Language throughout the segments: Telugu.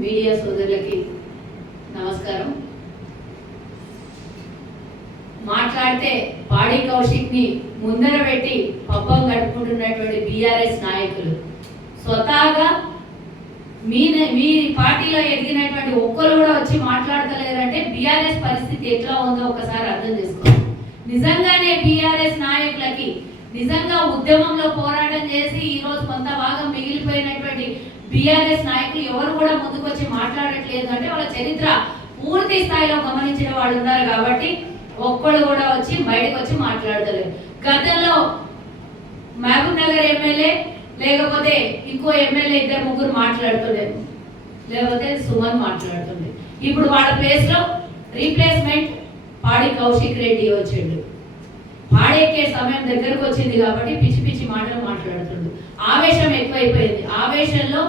మీడియా సోదరులకి నమస్కారం. మాట్లాడితే పాడి కౌశిక్ని ముందర పెట్టి పబ్బం గడుపుకుంటున్నటువంటి బీఆర్ఎస్ నాయకులు. స్వతహాగా మీ మీ పార్టీలో ఎదిగినటువంటి ఒక్కరు కూడా వచ్చి మాట్లాడతలేరంటే బీఆర్ఎస్ పరిస్థితి ఎట్లా ఉందో ఒకసారి అర్థం చేసుకోండి. నిజంగానే బీఆర్ఎస్ నాయకులకి నిజంగా ఉద్యమంలో పోరాటం చేసి ఈరోజు కొంత భాగం మిగిలిపోయినటువంటి బీఆర్ఎస్ నాయకులు ఎవరు కూడా ముందుకు వచ్చి మాట్లాడట్లేదు అంటే వాళ్ళ చరిత్ర పూర్తి స్థాయిలో గమనించిన వాళ్ళు ఉన్నారు కాబట్టి ఒక్కడు కూడా వచ్చి బయటకు వచ్చి మాట్లాడతలేదు. గతంలో మహబూబ్ నగర్ ఎమ్మెల్యే లేకపోతే ఇంకో ఎమ్మెల్యే ఇద్దరు ముగ్గురు మాట్లాడుతుండేది లేకపోతే సుమన్ మాట్లాడుతుండే. ఇప్పుడు వాళ్ళ ప్లేస్లో రీప్లేస్మెంట్ పాడి కౌశిక్ రెడ్డి వచ్చిండు. పాడెక్కే సమయం దగ్గరకు వచ్చింది కాబట్టి పిచ్చి పిచ్చి మాటలు మాట్లాడుతుండు. ఆవేశం ఎక్కువైపోయింది. ఆవేశంలో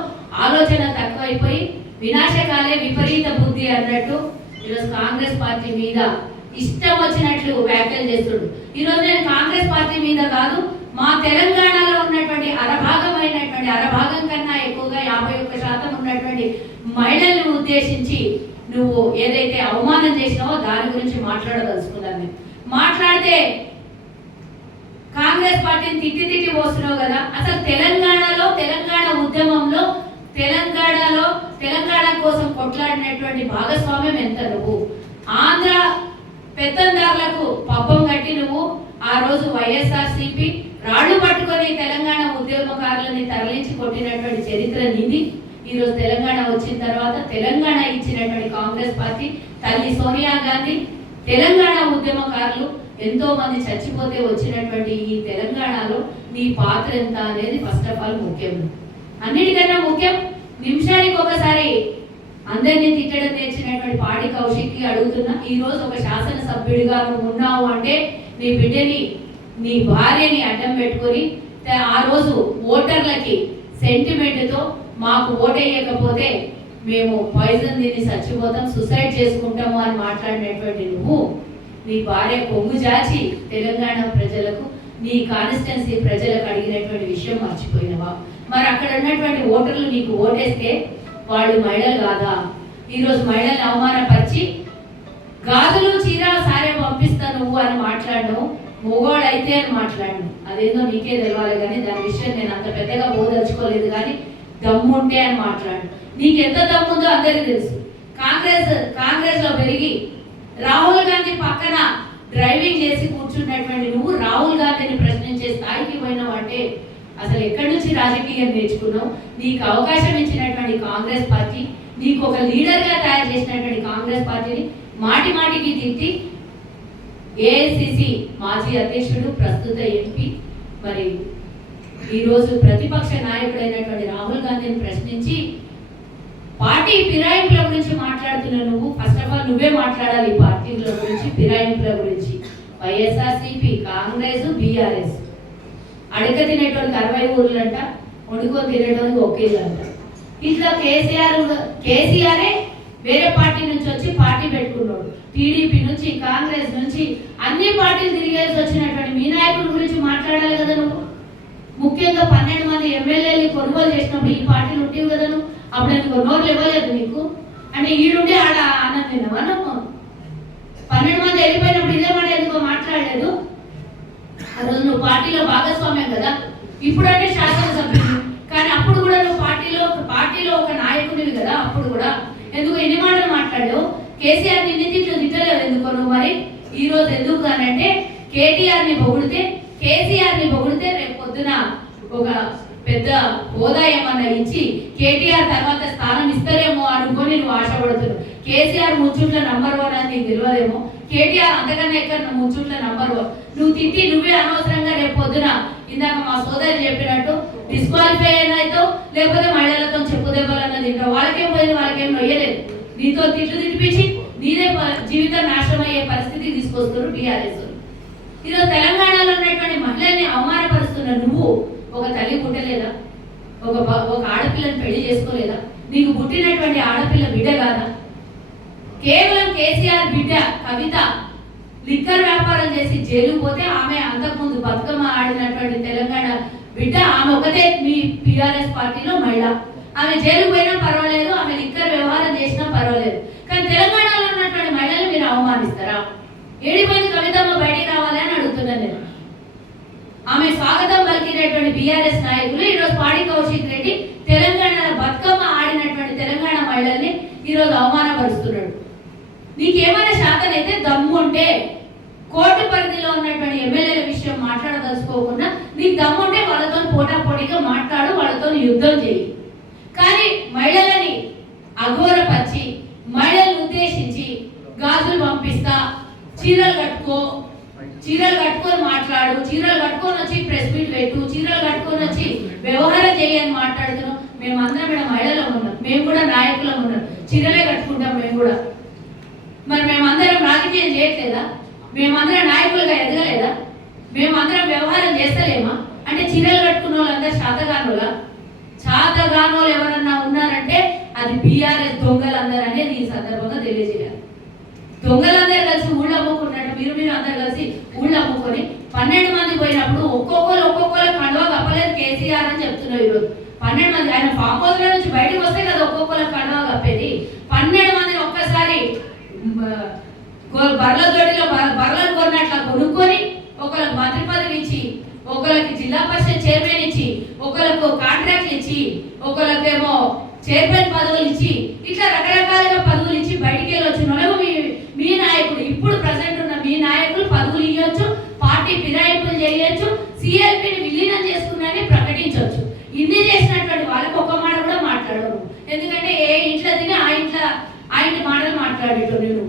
ఆలోచన తక్కువైపోయి వినాశకాలే విపరీత బుద్ధి అన్నట్టు ఈరోజు కాంగ్రెస్ పార్టీ మీద ఇష్టం వచ్చినట్లు వ్యాఖ్యలు చేస్తుడు. ఈరోజు నేను కాంగ్రెస్ పార్టీ మీద కాదు మా తెలంగాణలో ఉన్నటువంటి అరభాగమైనటువంటి అరభాగం కన్నా ఎక్కువగా యాభై ఒక్క శాతం ఉన్నటువంటి మహిళలను ఉద్దేశించి నువ్వు ఏదైతే అవమానం చేసినావో దాని గురించి మాట్లాడదలుచుకున్నాను నేను. మాట్లాడితే కాంగ్రెస్ పార్టీని తిట్టి తిట్టి పోస్తున్నావు కదా. అసలు తెలంగాణలో తెలంగాణ ఉద్యమంలో తెలంగాణలో తెలంగాణ కోసం కొట్లాడినటువంటి భాగస్వామ్యం ఎంత నువ్వు? ఆంధ్ర పెత్తందారులకు పబ్బం కట్టి నువ్వు ఆ రోజు వైఎస్ఆర్ సిపి రాళ్ళు పట్టుకొని తెలంగాణ ఉద్యమకారులని తరలించి కొట్టినటువంటి చరిత్ర నింది. ఈరోజు తెలంగాణ వచ్చిన తర్వాత తెలంగాణ ఇచ్చినటువంటి కాంగ్రెస్ పార్టీ తల్లి సోనియా గాంధీ తెలంగాణ ఉద్యమకారులు ఎంతో మంది చచ్చిపోతే వచ్చినటువంటి ఈ తెలంగాణలో నీ పాత్ర ఎంత అనేది ఫస్ట్ ఆఫ్ ఆల్ ముఖ్యం. అన్నిటికన్నా ముఖ్యం నిమిషానికి ఒకసారి అందరినీ తిట్టడం నేర్చినటువంటి పాడి కౌశిక్కి అడుగుతున్నా. ఈ రోజు ఒక శాసనసభ్యుడిగా నువ్వు ఉన్నావు అంటే నీ బిడ్డని నీ భార్యని అడ్డం పెట్టుకొని ఆ రోజు ఓటర్లకి సెంటిమెంట్తో మాకు ఓటేయకపోతే మేము పాయిజన్ తిని చచ్చిపోతాం సుసైడ్ చేసుకుంటాము అని మాట్లాడినటువంటి నువ్వు నీ భార్య కొంగు జాచి తెలంగాణ ప్రజలకు నీ కాన్స్టిట్యున్సీ ప్రజలకు అడిగినటువంటి విషయం మర్చిపోయినవా? మరి అక్కడ ఉన్నటువంటి ఓటర్లు నీకు ఓటేస్తే వాళ్ళు మహిళలు కాదా? ఈరోజు మహిళల్ని అవమానపరిచి గాజులు చీర సారే పంపిస్తా నువ్వు అని మాట్లాడడం మొగోడు అయితే అని మాట్లాడను. అదేందో నీకే తెలవాలి కానీ దాని విషయం నేను అంత పెద్దగా పోదలుచుకోలేదు కానీ దమ్ముంటే అని మాట్లాడు నీకు ఎంత దమ్ముందో అందరికీ తెలుసు. కాంగ్రెస్ కాంగ్రెస్లో పెరిగి రాహుల్ గాంధీ పక్కన డ్రైవింగ్ చేసి కూర్చున్నటువంటి నువ్వు రాహుల్ గాంధీని ప్రశ్నించే స్థాయికి పోయినావు అంటే అసలు ఎక్కడి నుంచి రాజకీయం నేర్చుకున్నావు? నీకు అవకాశం ఇచ్చినటువంటి కాంగ్రెస్ పార్టీ నీకు ఒక లీడర్గా తయారు చేసినటువంటి కాంగ్రెస్ పార్టీని మాటి మాటికి తిట్టి ఏఐసిసి మాజీ అధ్యక్షుడు ప్రస్తుత ఎంపీ మరి ఈరోజు ప్రతిపక్ష నాయకుడైనటువంటి రాహుల్ గాంధీని ప్రశ్నించి పార్టీ ఫిరాయింపుల గురించి మాట్లాడుతున్న నువ్వు. ఫస్ట్ ఆఫ్ ఆల్ నువ్వే మాట్లాడాలి ఈ పార్టీల గురించి ఫిరాయింపుల గురించి. YSRCP Congress BRS. అడక తినేటోళ్ళకి అరవై ఊర్లంట వండుకొని తినేటోళ్ళకి ఒకే అంట ఇట్లా కేసీఆర్ కేసీఆరే వేరే పార్టీ నుంచి వచ్చి పార్టీ పెట్టుకున్నాడు. టీడీపీ నుంచి కాంగ్రెస్ నుంచి అన్ని పార్టీలు తిరిగేసి వచ్చినటువంటి మీ నాయకుల గురించి మాట్లాడాలి కదా నువ్వు? ముఖ్యంగా పన్నెండు మంది ఎమ్మెల్యేలు కొనుగోలు చేసినప్పుడు ఈ పార్టీలు ఉండేవి కదా నువ్వు? అప్పుడు నీకు నోట్లు ఇవ్వలేదు నీకు? అంటే ఈడుండే ఆడ ఆనందినవా నువ్వు పన్నెండు మంది వెళ్ళిపోయినప్పుడు ఇదే మాట ఎందుకో మాట్లాడలేదు? నువ్వు పార్టీలో భాగస్వామ్యం కదా? ఇప్పుడంటే శాసనసభ్యుడు. కానీ అప్పుడు కూడా నువ్వు పార్టీలో పార్టీలో ఒక నాయకుడివి కదా అప్పుడు కూడా. ఎందుకు ఎన్ని మాటలు మాట్లాడావు? కేసీఆర్ నిన్ను తిట్లు తిట్టలేవు ఎందుకో నువ్వు మరి? ఈ రోజు ఎందుకు అని అంటే కేటీఆర్ని పొగిడితే కేసీఆర్ని పొగిడితే రేపు పొద్దున ఒక పెద్ద హోదా ఏమన్నా ఇచ్చి కేటీఆర్ తర్వాత స్థానం ఇస్తారేమో అనుకొని నువ్వు ఆశపడుతున్నావు. కేసీఆర్ ముచ్చుట్ల నంబర్ వన్ అని నీకు తెలియదేమో. కేటీఆర్ అంతకన్నా ఎక్కడ నువ్వు ముచ్చుట్ల నంబర్ వన్ నువ్వు తిట్టి నువ్వే అనవసరంగా రేపు పొద్దున ఇందాక మా సోదరి చెప్పినట్టు డిస్క్వాలిఫై అయినాయితో లేకపోతే మహిళలతో చెప్పు దెబ్బలన్న ఇంకా వాళ్ళకేం పోయింది వాళ్ళకేం నొయ్యలేదు నీతో తిట్లు తినిపించి నీదే ప- జీవితం నాశనం అయ్యే పరిస్థితికి తీసుకొస్తున్నారు బీఆర్ఎస్ ఈరోజు తెలంగాణలో ఉన్నటువంటి మహిళల్ని అవమానపరుస్తున్న నువ్వు ఒక తల్లి పుట్టలేదా? ఒక ఒక ఆడపిల్లని పెళ్ళి చేసుకోలేదా? నీకు పుట్టినటువంటి ఆడపిల్ల బిడ్డ కాదా? కేవలం కేసీఆర్ బిడ్డ కవిత లిక్కర్ వ్యాపారం చేసి జైలు పోతే ఆమె అంతకుముందు బతుకమ్మ ఆడినటువంటి తెలంగాణ బిడ్డ ఆమె ఒకటే మీ పిఆర్ఎస్ పార్టీలో మహిళ. ఆమె జైలు పోయినా పర్వాలేదు ఆమె లిక్కర్ పర్వాలేదు. కానీ తెలంగాణలో ఉన్నటువంటి మహిళలు మీరు అవమానిస్తారా? ఏడిపోయింది కవితమ్మ బయటికి రావాలి అని అడుగుతున్నాను నేను. ఆమె స్వాగతం పలికినటువంటి బీఆర్ఎస్ నాయకులు ఈరోజు పాడి కౌశిక్ రెడ్డి తెలంగాణ బతుకమ్మ ఆడినటువంటి తెలంగాణ మహిళల్ని ఈరోజు అవమానపరుస్తున్నాడు. నీకేమైనా శాతనైతే దమ్ము ఉంటే కోర్టు పరిధిలో ఉన్నటువంటి ఎమ్మెల్యేల విషయం మాట్లాడదలుచుకోకుండా నీకు దమ్ము ఉంటే వాళ్ళతో పోటాపోటీగా మాట్లాడు వాళ్ళతో యుద్ధం చేయి కానీ మహిళలని అఘోరపరిచి మహిళలను ఉద్దేశించి గాజులు పంపిస్తా చీరలు కట్టుకో చీరలు కట్టుకొని మాట్లాడు చీరలు కట్టుకొని వచ్చి ప్రెస్ మీట్ పెట్టు చీరలు కట్టుకొని వచ్చి వ్యవహారం చేయని మాట్లాడుతున్నాం మేమందరం ఇక్కడ మహిళలు ఉన్నాం. మేము కూడా నాయకులం ఉన్నాం. చీరలే కట్టుకుంటాం మేము కూడా. మరి మేమందరం రాజకీయం చేయట్లేదా? మేమందరం నాయకులుగా ఎదగలేదా? మేమందరం వ్యవహారం చేస్తలేమా? అంటే చీరలు కట్టుకున్న వాళ్ళందరూ శాతగానులా? శాతగానులు ఎవరన్నా ఉన్నారంటే అది బీఆర్ఎస్ దొంగలందరూ అనేది ఈ సందర్భంగా తెలియజేయాలి. దొంగలందరూ కలిసి ఊళ్ళో అమ్ముకున్నట్టు మీరు మీరు అందరు కలిసి ఊళ్ళో అమ్ముకొని పన్నెండు మంది పోయినప్పుడు ఒక్కొక్కరు ఒక్కొక్కరు కండువా కప్పలేదు కేసీఆర్ అని చెప్తున్నారు ఈరోజు. పన్నెండు మంది ఆయన ఫామ్ హౌస్ నుంచి బయటకు వస్తే కదా ఒక్కొక్కరు కండువా కప్పేది పన్నెండు మందిని ఒక్కసారి మ, గొ- బర్రెల దొడిలో బర్లను బర్రెలను కొన్నట్ల కొనుక్కొని ఒకరికి మంత్రి పదవి ఇచ్చి ఒకరికి జిల్లా పరిషత్ చైర్మన్ ఇచ్చి ఒకరికి కాంట్రాక్ట్ ఇచ్చి ఒకరికేమో చైర్మన్ పదవులు ఇచ్చి ఇట్లా రకరకాలుగా పదవులు ఇచ్చి బయటికి వెళ్ళొచ్చు. మీ మీ నాయకుడు. ఇప్పుడు ప్రజెంట్ ఉన్న మీ నాయకులు పదవులు ఇవ్వచ్చు పార్టీ ఫిరాయింపులు చేయొచ్చు సిఎల్పిని విలీనం చేసుకున్నారని ప్రకటించవచ్చు ఇన్ని చేసినటువంటి వాళ్ళకి ఒక మాట కూడా మాట్లాడరు. ఎందుకంటే ఏ ఇంట్లో తిని ఆ ఇంట్లో ఆ ఇంటి మాటలు మాట్లాడేటో నేను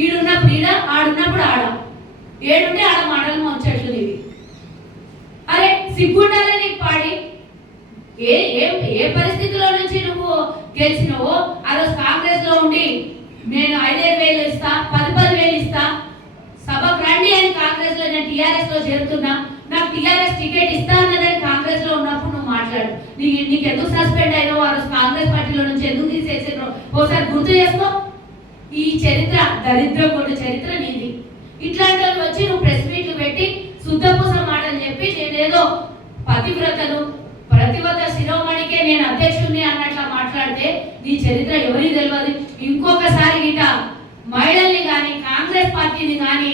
ఈడున్నప్పుడు ఈడ ఆడున్నప్పుడు ఆడ. ఏడుంటే ఆడ మాటలు వచ్చేట్లు నీవి అరే సిగ్గుండాలే నీకు పాడి. ఏ ఏ ఏ పరిస్థితిలో నుంచి నువ్వు గెలిచినవో ఆ రోజు కాంగ్రెస్లో ఉండి నేను ఐదైదు వేలు ఇస్తా పది పది వేలు ఇస్తా సభకు రండి అని కాంగ్రెస్లో నేను టీఆర్ఎస్లో చేరుతున్నా నాకు టిఆర్ఎస్ టికెట్ ఇస్తా అన్నదని కాంగ్రెస్లో ఉన్నప్పుడు నువ్వు మాట్లాడు. నీకు నీకు ఎందుకు సస్పెండ్ అయినావు? ఆ రోజు కాంగ్రెస్ పార్టీలో నుంచి ఎందుకు తీసేసారో ఒకసారి గుర్తు చేసుకో. ఈ చరిత్ర దరిద్రం కొన్ని చరిత్ర నీది. ఇట్లాంటి వాళ్ళు వచ్చి నువ్వు ప్రెస్ మీట్లు పెట్టి శుద్ధపూస మాటలు చెప్పి నేనేదో పతివ్రతలు ప్రతివ్రత శిరోమణికే నేను అధ్యక్షుడిని అన్నట్లా మాట్లాడితే నీ చరిత్ర ఎవరికి తెలియదు ఇంకొకసారి గిట మహిళల్ని కానీ కాంగ్రెస్ పార్టీని కానీ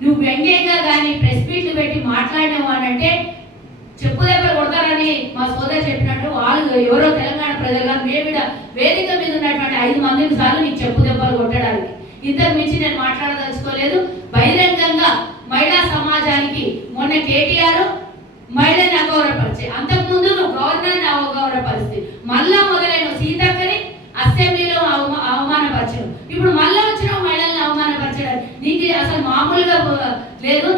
నువ్వు వ్యంగ్యంగా కానీ ప్రెస్ మీట్లు పెట్టి మాట్లాడినావు అని అంటే చెప్పు దగ్గర కొడతారని మా సోదరు చెప్పినట్టు వాళ్ళు ఎవరో తెలంగాణ ప్రజలు వేదిక మీద ఉన్నటువంటి ఐదు మందిని సార్లు నీకు చెప్పు దెబ్బలు కొట్టడానికి. ఇంతకు మించి నేను మాట్లాడదలుచుకోలేదు. బహిరంగంగా మహిళా సమాజానికి మొన్న కేటీఆర్ మహిళని అగౌరవపరిచి. అంతకుముందు నువ్వు గవర్నర్ని అవగౌరవపరిస్తే మళ్ళా మొదలైన సీతక్కని అసెంబ్లీలో అవమా అవమానపరచడం ఇప్పుడు మళ్ళా వచ్చిన మహిళల్ని అవమానపరచడం నీకు అసలు మామూలుగా లేదు.